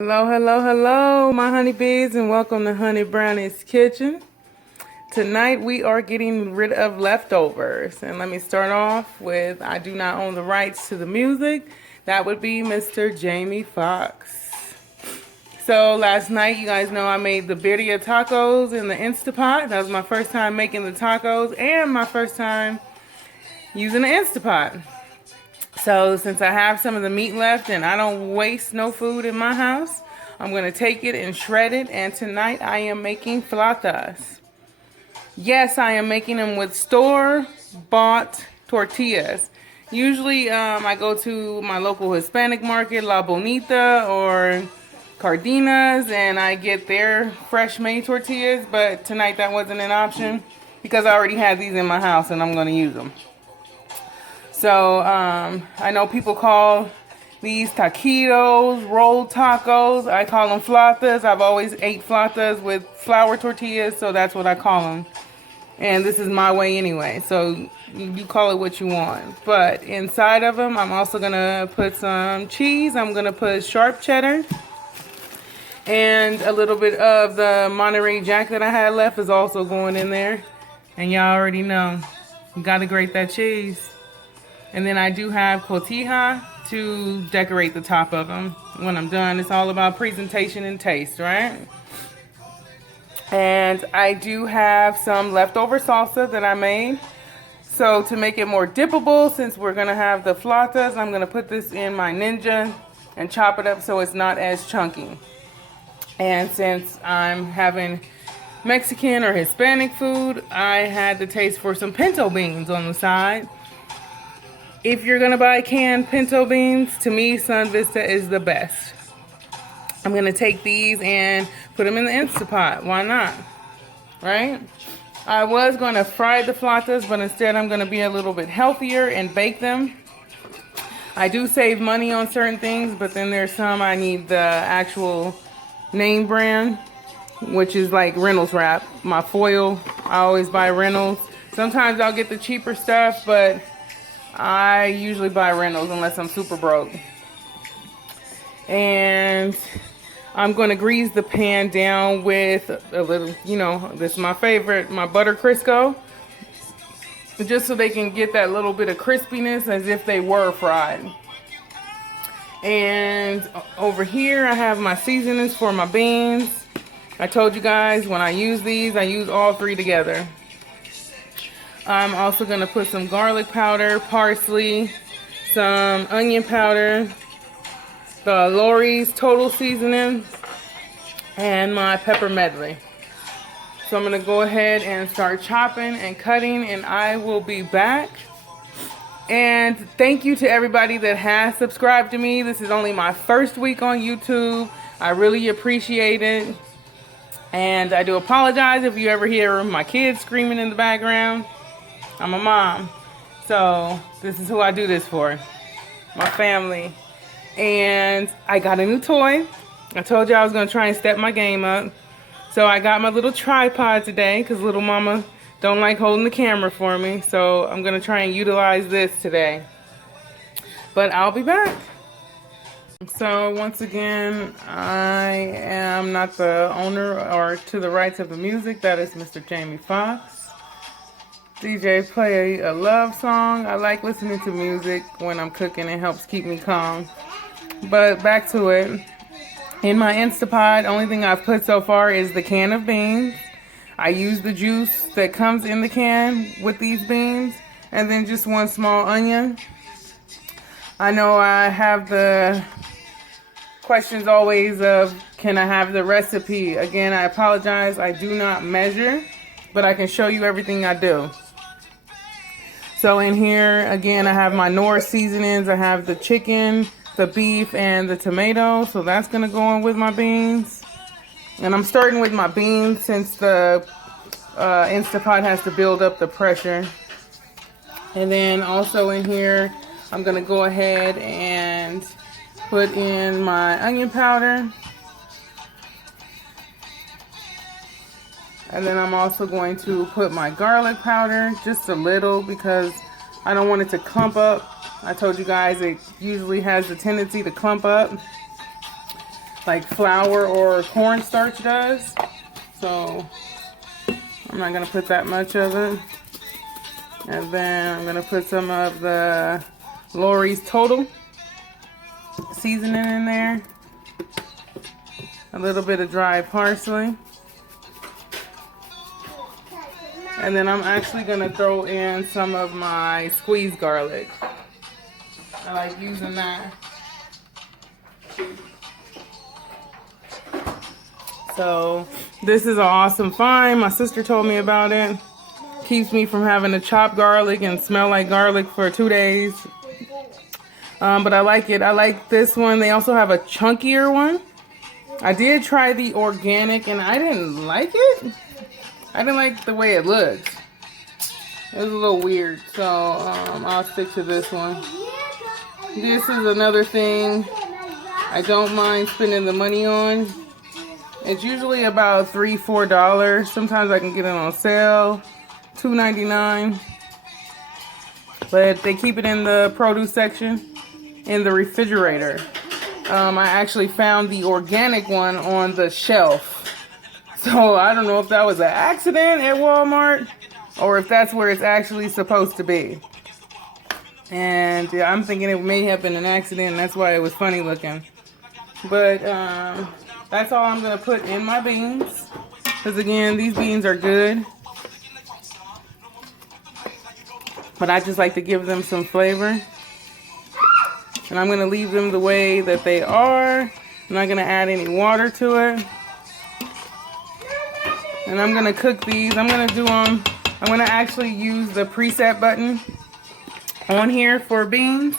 Hello, hello, hello, my honeybees, and welcome to Honey Brownie's Kitchen. Tonight we are getting rid of leftovers, and let me start off with I do not own the rights to the music. That would be Mr. Jamie Foxx. So last night, you guys know I made the birria tacos in the Instapot. That was my first time making the tacos and my first time using the Instapot. So since I have some of the meat left and I don't waste no food in my house, I'm going to take it and shred it. And tonight I am making flautas. Yes, I am making them with store-bought tortillas. Usually I go to my local Hispanic market, La Bonita or Cardenas, and I get their fresh made tortillas. But tonight that wasn't an option because I already had these in my house and I'm going to use them. So, I know people call these taquitos, rolled tacos. I call them flautas. I've always ate flautas with flour tortillas, so that's what I call them. And this is my way anyway, so you call it what you want. But inside of them, I'm also going to put some cheese. I'm going to put sharp cheddar. And a little bit of the Monterey Jack that I had left is also going in there. And y'all already know, you got to grate that cheese. And then I do have cotija to decorate the top of them when I'm done. It's all about presentation and taste, right? And I do have some leftover salsa that I made. So to make it more dippable, since we're going to have the flautas, I'm going to put this in my Ninja and chop it up so it's not as chunky. And since I'm having Mexican or Hispanic food, I had the taste for some pinto beans on the side. If you're going to buy canned pinto beans, to me, Sun Vista is the best. I'm going to take these and put them in the Instapot. Why not? Right? I was going to fry the flautas, but instead I'm going to be a little bit healthier and bake them. I do save money on certain things, but then there's some I need the actual name brand, which is like Reynolds wrap. My foil, I always buy Reynolds. Sometimes I'll get the cheaper stuff, but I usually buy Reynolds unless I'm super broke. And I'm going to grease the pan down with a little, this is my favorite, my butter Crisco. Just so they can get that little bit of crispiness as if they were fried. And over here I have my seasonings for my beans. I told you guys when I use these, I use all three together. I'm also going to put some garlic powder, parsley, some onion powder, the Lori's Total Seasoning, and my pepper medley. So I'm going to go ahead and start chopping and cutting, and I will be back. And thank you to everybody that has subscribed to me. This is only my first week on YouTube. I really appreciate it. And I do apologize if you ever hear my kids screaming in the background. I'm a mom, so this is who I do this for, my family. And I got a new toy. I told you I was going to try and step my game up. So I got my little tripod today because little mama don't like holding the camera for me. So I'm going to try and utilize this today. But I'll be back. So once again, I am not the owner or to the rights of the music. That is Mr. Jamie Foxx. DJ play a love song. I like listening to music when I'm cooking. It helps keep me calm. But back to it. In my Instapot, only thing I've put so far is the can of beans. I use the juice that comes in the can with these beans. And then just one small onion. I know I have the questions always of, can I have the recipe? Again, I apologize. I do not measure, but I can show you everything I do. So in here, again, I have my Knorr seasonings. I have the chicken, the beef, and the tomato. So that's going to go in with my beans. And I'm starting with my beans since the Instapot has to build up the pressure. And then also in here, I'm going to go ahead and put in my onion powder. And then I'm also going to put my garlic powder, just a little, because I don't want it to clump up. I told you guys it usually has the tendency to clump up. like flour or cornstarch does. So I'm not gonna put that much of it. And then I'm gonna put some of the Lori's Total seasoning in there. A little bit of dry parsley. And then I'm actually gonna throw in some of my squeezed garlic. I like using that. So this is an awesome find. My sister told me about it. Keeps me from having to chop garlic and smell like garlic for 2 days. But I like it. I like this one. They also have a chunkier one. I did try the organic and I didn't like it. I didn't like the way it looked. It was a little weird. So I'll stick to this one. This is another thing I don't mind spending the money on. It's usually about $3, $4. Sometimes I can get it on sale, $2.99. But they keep it in the produce section in the refrigerator. I actually found the organic one on the shelf. So I don't know if that was an accident at Walmart or if that's where it's actually supposed to be. And yeah, I'm thinking it may have been an accident and that's why it was funny looking. But that's all I'm going to put in my beans. Because again, these beans are good. But I just like to give them some flavor. And I'm going to leave them the way that they are. I'm not going to add any water to it. And I'm going to cook these. I'm going to do them. I'm going to actually use the preset button on here for beans.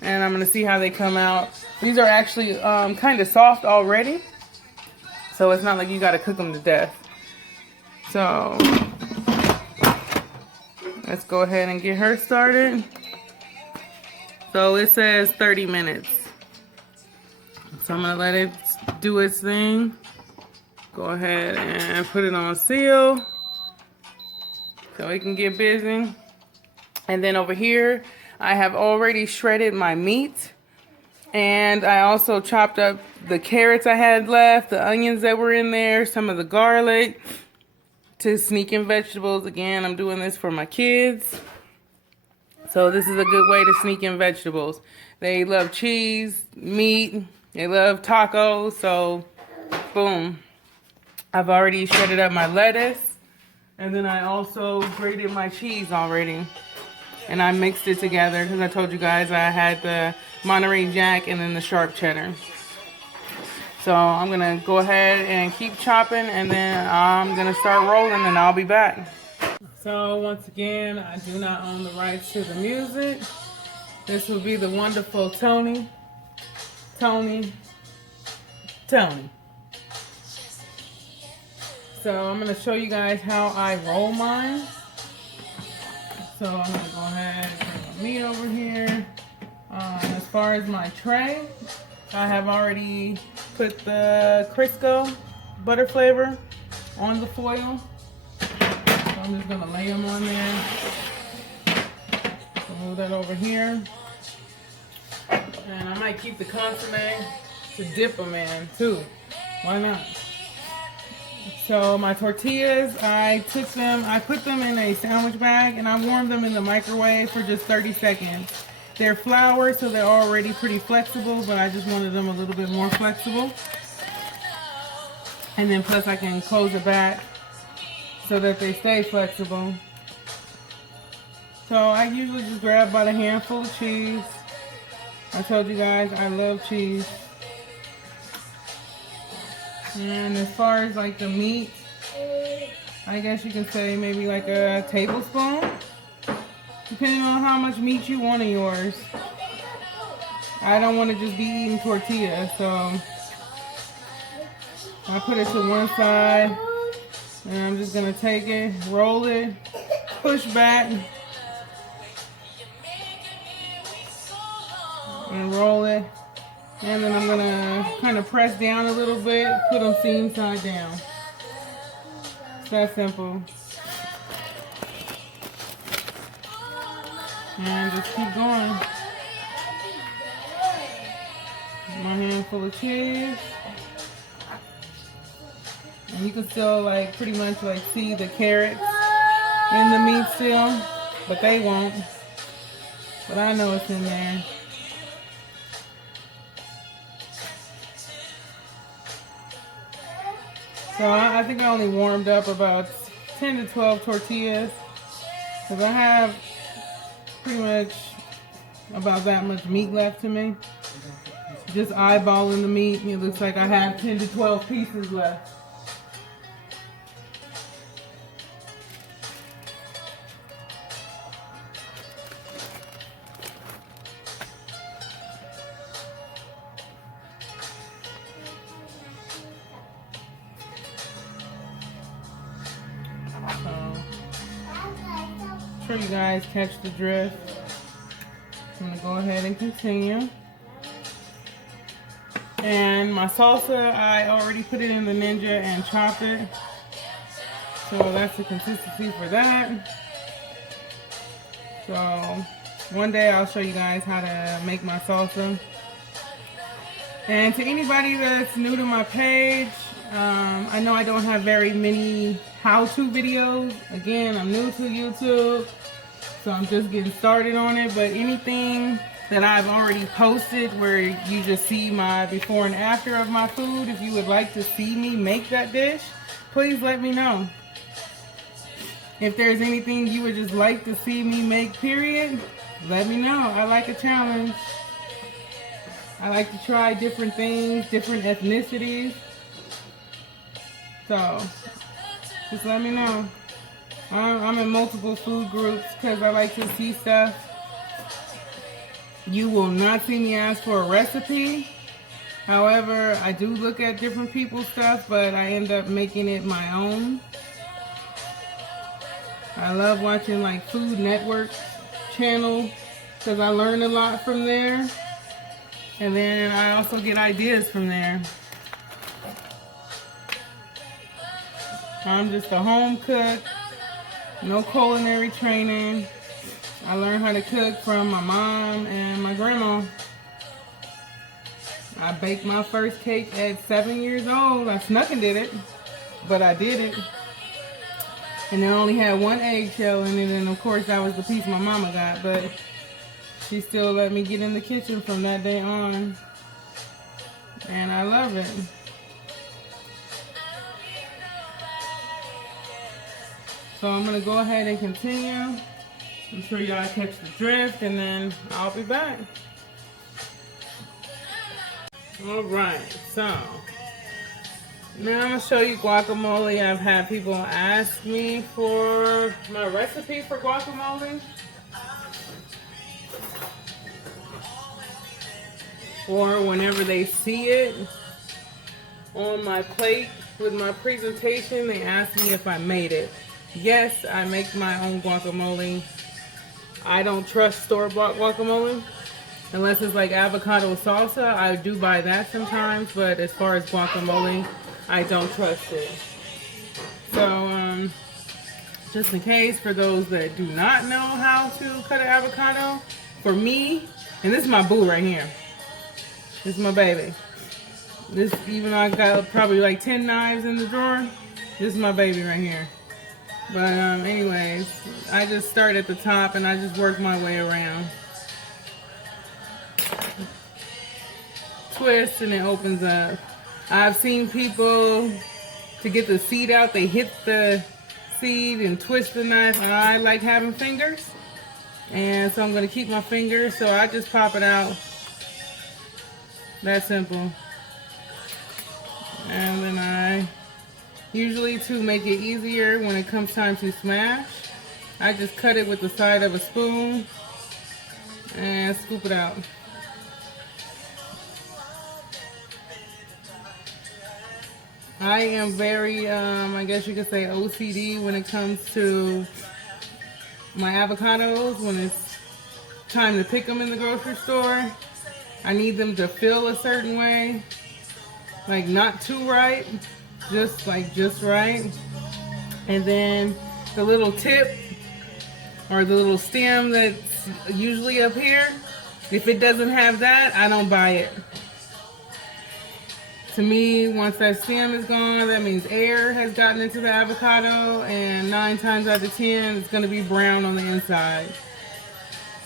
And I'm going to see how they come out. These are actually kind of soft already. So it's not like you got to cook them to death. So let's go ahead and get her started. So it says 30 minutes. So I'm going to let it do its thing. Go ahead and put it on seal so it can get busy. And then over here, I have already shredded my meat. And I also chopped up the carrots I had left, the onions that were in there, some of the garlic to sneak in vegetables. Again, I'm doing this for my kids. So this is a good way to sneak in vegetables. They love cheese, meat, they love tacos, so boom. I've already shredded up my lettuce, and then I also grated my cheese already. And I mixed it together because I told you guys I had the Monterey Jack and then the sharp cheddar. So I'm gonna go ahead and keep chopping, and then I'm gonna start rolling and I'll be back. So once again, I do not own the rights to the music. This will be the wonderful Tony. So I'm going to show you guys how I roll mine. So I'm going to go ahead and bring my meat over here. As far as my tray, I have already put the Crisco butter flavor on the foil. So I'm just going to lay them on there. So move that over here. And I might keep the consommé to dip them in too. Why not? So my tortillas, I put them in a sandwich bag and I warmed them in the microwave for just 30 seconds. They're flour, so they're already pretty flexible, but I just wanted them a little bit more flexible. And then plus I can close it back so that they stay flexible. So I usually just grab about a handful of cheese. I told you guys I love cheese. And as far as like the meat, I guess you can say maybe like a tablespoon, depending on how much meat you want in yours. I don't want to just be eating tortillas, so I put it to one side, and I'm just gonna take it, roll it, push back, and roll it. And then I'm gonna kind of press down a little bit, put them seam side down. It's that simple. And just keep going. My hand's handful of cheese. And you can still like pretty much like see the carrots in the meat still, but they won't. But I know it's in there. So I think I only warmed up about 10 to 12 tortillas, because I have pretty much about that much meat left to me. Just eyeballing the meat, it looks like I have 10 to 12 pieces left. I'm sure you guys catch the drift. I'm gonna go ahead and continue. And my salsa, I already put it in the Ninja and chopped it. So that's the consistency for that. So one day I'll show you guys how to make my salsa. And to anybody that's new to my page, I know I don't have very many how-to videos. Again, I'm new to YouTube, so I'm just getting started on it. But anything that I've already posted where you just see my before and after of my food, if you would like to see me make that dish, please let me know. If there's anything you would just like to see me make, period, let me know. I like a challenge. I like to try different things, different ethnicities. So, just let me know. I'm in multiple food groups because I like to see stuff. You will not see me ask for a recipe. However, I do look at different people's stuff, but I end up making it my own. I love watching like Food Network channel because I learn a lot from there. And then I also get ideas from there. I'm just a home cook, no culinary training. I learned how to cook from my mom and my grandma. I baked my first cake at 7 years old. I snuck and did it, but I did it. And it only had one eggshell in it, and of course that was the piece my mama got, but she still let me get in the kitchen from that day on. And I love it. So I'm going to go ahead and continue. I'm sure y'all catch the drift, and then I'll be back. Alright, so now I'm going to show you guacamole. I've had people ask me for my recipe for guacamole, or whenever they see it on my plate with my presentation, they ask me if I made it. Yes, I make my own guacamole. I don't trust store-bought guacamole unless it's like avocado salsa. I do buy that sometimes, but as far as guacamole, I don't trust it. So just in case, for those that do not know how to cut an avocado, for me, and this is my boo right here. This is my baby. This, even though I got probably like 10 knives in the drawer, this is my baby right here. But anyways, I just start at the top and I just work my way around. Twist and it opens up. I've seen people, to get the seed out, they hit the seed and twist the knife. I like having fingers, and so I'm going to keep my fingers, so I just pop it out. That simple. And then I usually, to make it easier when it comes time to smash, I just cut it with the side of a spoon and scoop it out. I am very, I guess you could say OCD when it comes to my avocados. When it's time to pick them in the grocery store, I need them to feel a certain way. Like not too ripe, just right. And then the little tip or the little stem that's usually up here, if it doesn't have that, I don't buy it. To me, once that stem is gone, that means air has gotten into the avocado, and 9 times out of 10, it's going to be brown on the inside.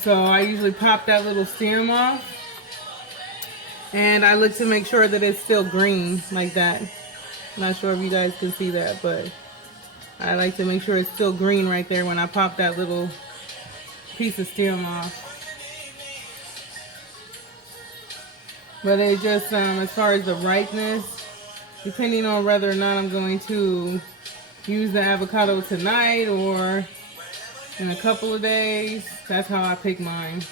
So I usually pop that little stem off, and I look to make sure that it's still green like that. I'm not sure if you guys can see that, but I like to make sure it's still green right there when I pop that little piece of stem off. But it just, as far as the ripeness, depending on whether or not I'm going to use the avocado tonight or in a couple of days, that's how I pick mine.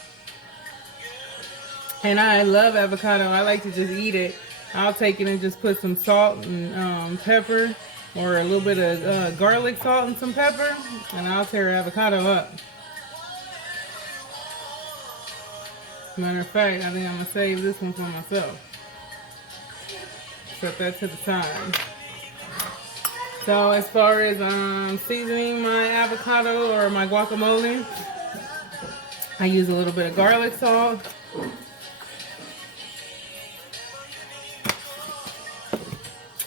And I love avocado. I like to just eat it. I'll take it and just put some salt and pepper, or a little bit of garlic salt and some pepper, and I'll tear avocado up. Matter of fact, I think I'm going to save this one for myself. Set that to the side. So as far as seasoning my avocado or my guacamole, I use a little bit of garlic salt.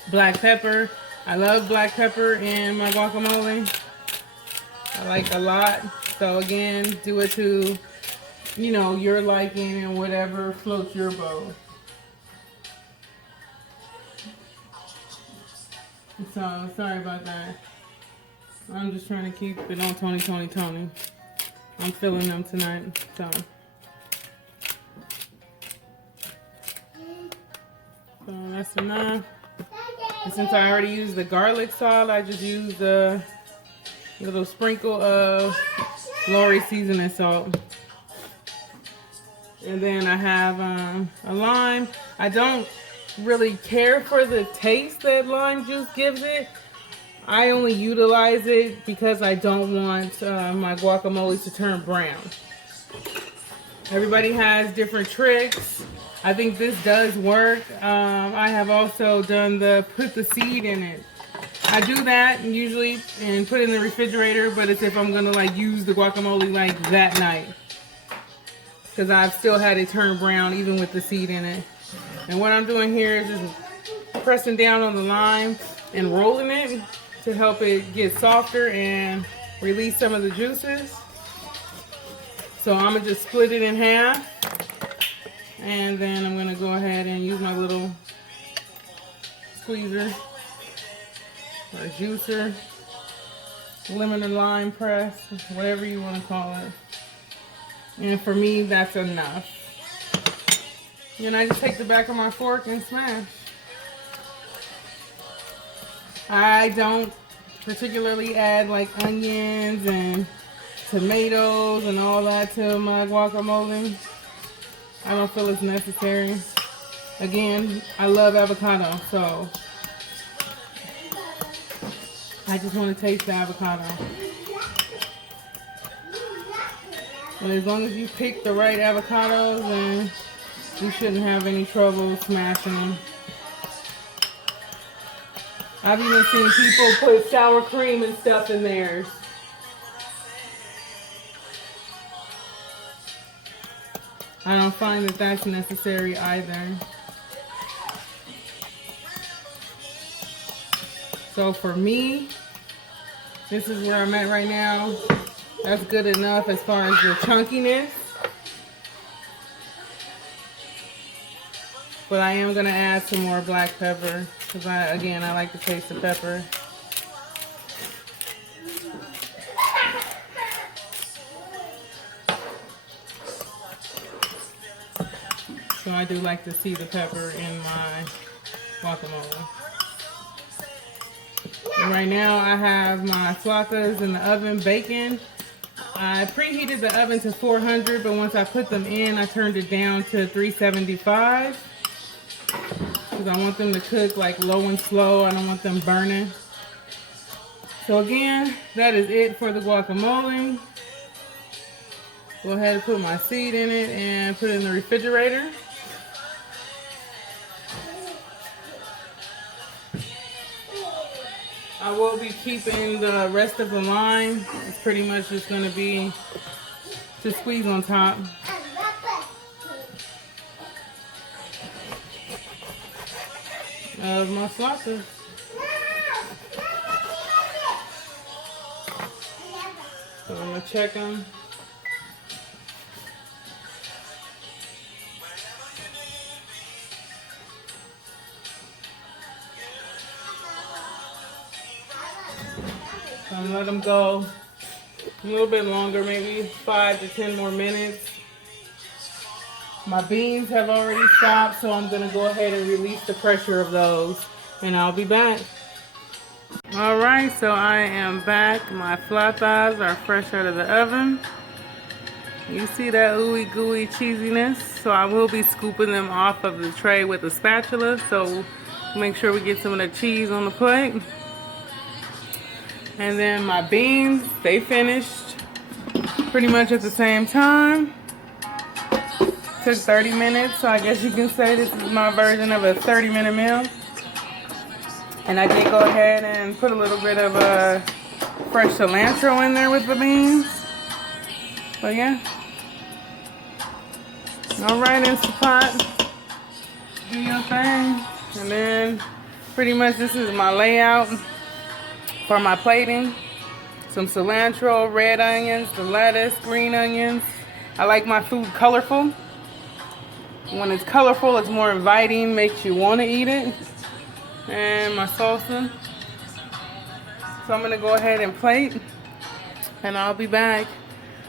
Black pepper. I love black pepper in my guacamole. I like a lot. So again, do it to, you know, your liking and whatever floats your boat. So, sorry about that. I'm just trying to keep it on Tony. I'm feeling them tonight, so. So that's enough. And since I already used the garlic salt, I just used a little sprinkle of Lori seasoning salt. And then I have a lime. I don't really care for the taste that lime juice gives it. I only utilize it because I don't want my guacamole to turn brown. Everybody has different tricks. I think this does work. I have also done put the seed in it. I do that usually and put it in the refrigerator, but it's if I'm gonna like use the guacamole like that night. Because I've still had it turn brown even with the seed in it. And what I'm doing here is just pressing down on the lime and rolling it to help it get softer and release some of the juices. So I'm going to just split it in half. And then I'm going to go ahead and use my little squeezer or juicer, lemon and lime press, whatever you want to call it. And for me, that's enough. Then I just take the back of my fork and smash. I don't particularly add like onions and tomatoes and all that to my guacamole. I don't feel it's necessary. Again, I love avocado, so I just want to taste the avocado. But as long as you pick the right avocados, then you shouldn't have any trouble smashing them. I've even seen people put sour cream and stuff in theirs. I don't find that that's necessary either. So for me, this is where I'm at right now. That's good enough as far as the chunkiness. But I am going to add some more black pepper because I like the taste of pepper. So I do like to see the pepper in my guacamole. And right now I have my flautas in the oven baking. I preheated the oven to 400, but once I put them in, I turned it down to 375. Because I want them to cook like low and slow. I don't want them burning. So again, that is it for the guacamole. Go ahead and put my seed in it and put it in the refrigerator. I will be keeping the rest of the lime. It's pretty much just going to be to squeeze on top. of my flautas. So I'm gonna check them. So I'm gonna let them go a little bit longer, maybe 5 to 10 more minutes. My beans have already stopped, so I'm gonna go ahead and release the pressure of those, and I'll be back. All right, so I am back. My flautas are fresh out of the oven. You see that ooey gooey cheesiness? So I will be scooping them off of the tray with a spatula, so make sure we get some of the cheese on the plate. And then my beans, they finished pretty much at the same time. Took 30 minutes, so I guess you can say this is my version of a 30-minute meal. And I did go ahead and put a little bit of fresh cilantro in there with the beans. But yeah. Alright, Instant Pot. Do your thing. And then pretty much this is my layout for my plating. Some cilantro, red onions, the lettuce, green onions. I like my food colorful. When it's colorful, it's more inviting, makes you want to eat it. And my salsa. So I'm going to go ahead and plate, and I'll be back.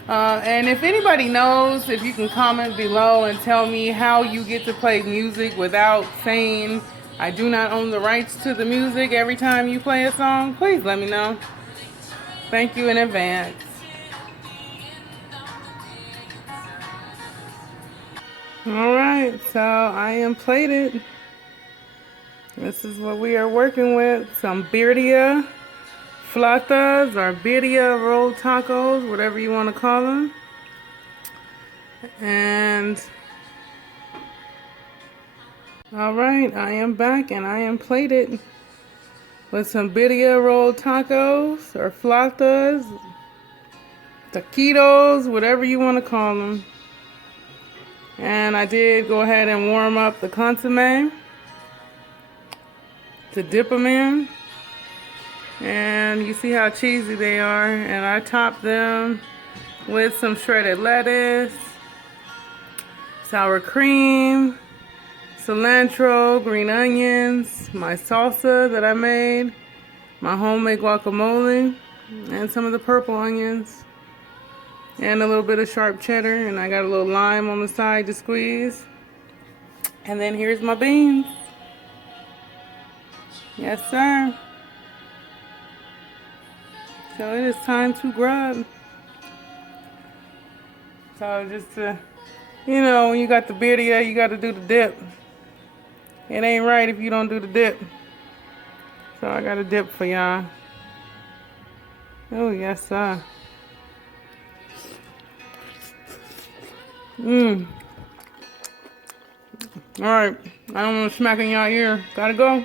And if anybody knows, if you can comment below and tell me how you get to play music without saying I do not own the rights to the music every time you play a song, please let me know. Thank you in advance. Alright, so I am plated. This is what we are working with. Some Birria Flautas or Birria rolled tacos, whatever you want to call them. And alright, I am back and I am plated with some Birria rolled tacos or flautas, taquitos, whatever you want to call them. And I did go ahead and warm up the consomme to dip them in. And you see how cheesy they are. And I topped them with some shredded lettuce, sour cream, cilantro, green onions, my salsa that I made, my homemade guacamole, and some of the purple onions, and a little bit of sharp cheddar, and I got a little lime on the side to squeeze. And then here's my beans. Yes, sir. So it is time to grub. So just to, you know, when you got the birria, you got to do the dip. It ain't right if you don't do the dip. So I got a dip for y'all. Oh, yes, sir. Alright, I don't want to smack in y'all ear. Gotta go.